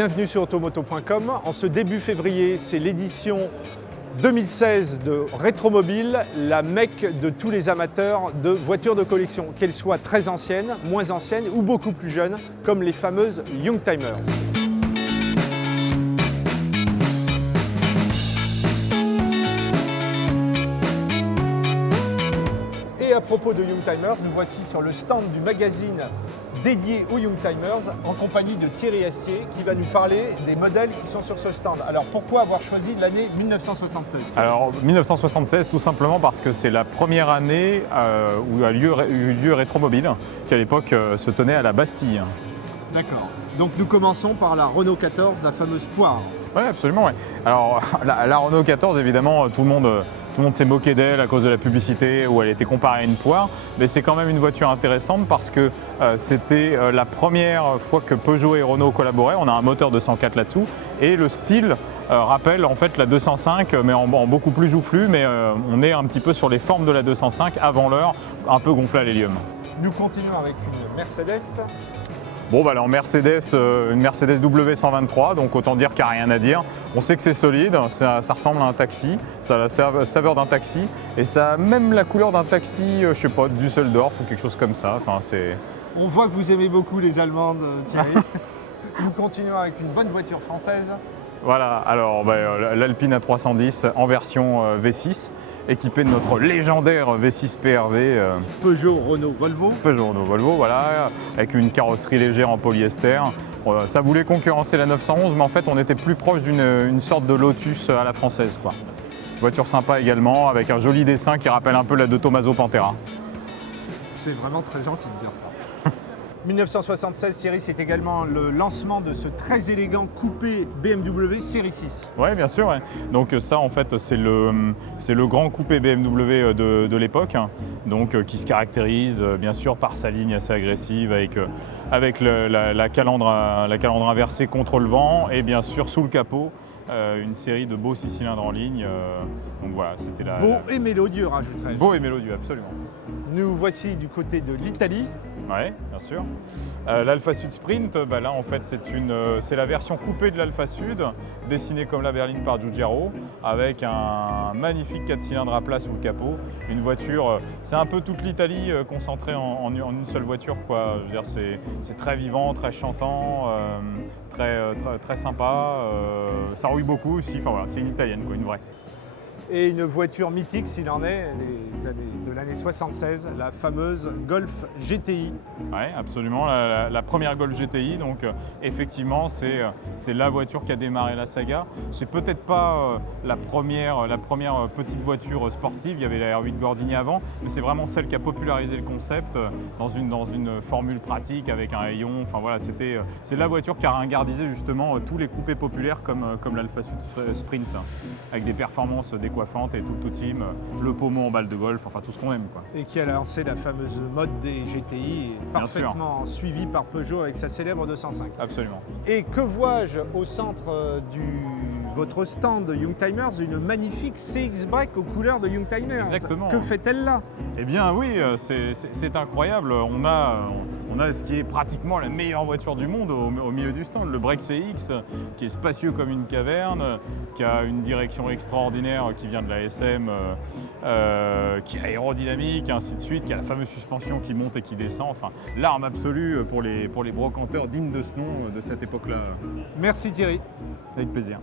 Bienvenue sur automoto.com. En ce début février, c'est l'édition 2016 de Rétromobile, la mecque de tous les amateurs de voitures de collection, qu'elles soient très anciennes, moins anciennes ou beaucoup plus jeunes, comme les fameuses Youngtimers. Et à propos de Youngtimers, nous voici sur le stand du magazine dédié aux Youngtimers en compagnie de Thierry Astier qui va nous parler des modèles qui sont sur ce stand. Alors pourquoi avoir choisi l'année 1976 ? Alors 1976 tout simplement parce que c'est la première année où a eu lieu Rétromobile qui à l'époque se tenait à la Bastille. D'accord. Donc nous commençons par la Renault 14, la fameuse poire. Oui, absolument. Ouais. Alors la Renault 14, évidemment, tout le monde s'est moqué d'elle à cause de la publicité où elle était comparée à une poire, mais c'est quand même une voiture intéressante parce que c'était la première fois que Peugeot et Renault collaboraient. On a un moteur 204 là-dessous et le style rappelle en fait la 205 mais en beaucoup plus joufflu, mais on est un petit peu sur les formes de la 205 avant l'heure, un peu gonflé à l'hélium. Nous continuons avec une Mercedes. Bon, bah alors Mercedes, une Mercedes W123, donc autant dire qu'il n'y a rien à dire. On sait que c'est solide, ça ressemble à un taxi, ça a la saveur d'un taxi et ça a même la couleur d'un taxi, je sais pas, de Düsseldorf ou quelque chose comme ça. Enfin, c'est... On voit que vous aimez beaucoup les Allemandes, Thierry. Nous continuons avec une bonne voiture française. Voilà, alors l'Alpine A310 en version V6, équipée de notre légendaire V6 PRV. Peugeot, Renault, Volvo. Peugeot, Renault, Volvo, voilà, avec une carrosserie légère en polyester. Ça voulait concurrencer la 911, mais en fait on était plus proche d'une sorte de Lotus à la française, quoi. Voiture sympa également, avec un joli dessin qui rappelle un peu la de Tommaso Pantera. C'est vraiment très gentil de dire ça. 1976, Thierry, c'est également le lancement de ce très élégant coupé BMW Série 6. Oui, bien sûr. Ouais. Donc ça, en fait, c'est le grand coupé BMW de l'époque, donc qui se caractérise bien sûr par sa ligne assez agressive avec la calandre inversée contre le vent et bien sûr sous le capot. Une série de beaux 6 cylindres en ligne. Donc voilà, c'était beau et mélodieux, rajouterais-je. Beau et mélodieux, absolument. Nous voici du côté de l'Italie. Oui, bien sûr. L'Alfa Sud Sprint, là en fait c'est la version coupée de l'Alfa Sud, dessinée comme la berline par Giugiaro, avec un magnifique 4 cylindres à plat sous le capot. Une voiture, c'est un peu toute l'Italie concentrée en une seule voiture, quoi. Je veux dire, c'est très vivant, très chantant, très sympa. Ça rouille beaucoup aussi, enfin voilà, c'est une italienne, quoi, une vraie. Et une voiture mythique, s'il en est, de l'année 76, la fameuse Golf GTI. Oui, absolument, la première Golf GTI, donc effectivement c'est la voiture qui a démarré la saga. C'est peut-être pas la première petite voiture sportive, il y avait la R8 Gordini avant, mais c'est vraiment celle qui a popularisé le concept dans une formule pratique avec un rayon. Enfin voilà, c'est la voiture qui a ringardisé justement tous les coupés populaires comme l'Alfa Sud Sprint, avec des performances décoiffantes et tout le team, le pommeau en balle de golf, enfin tout ce qu'on aime, quoi. Et qui a lancé la fameuse mode des GTI, parfaitement suivie par Peugeot avec sa célèbre 205. Absolument. Et que vois-je au centre votre stand de Youngtimers, une magnifique CX Break aux couleurs de Youngtimers. Exactement. Que fait-elle là ? Eh bien oui, c'est incroyable. On a ce qui est pratiquement la meilleure voiture du monde au milieu du stand, le Break CX, qui est spacieux comme une caverne, qui a une direction extraordinaire qui vient de la SM, qui est aérodynamique, et ainsi de suite, qui a la fameuse suspension qui monte et qui descend. Enfin, l'arme absolue pour les brocanteurs dignes de ce nom de cette époque-là. Merci Thierry. Avec plaisir.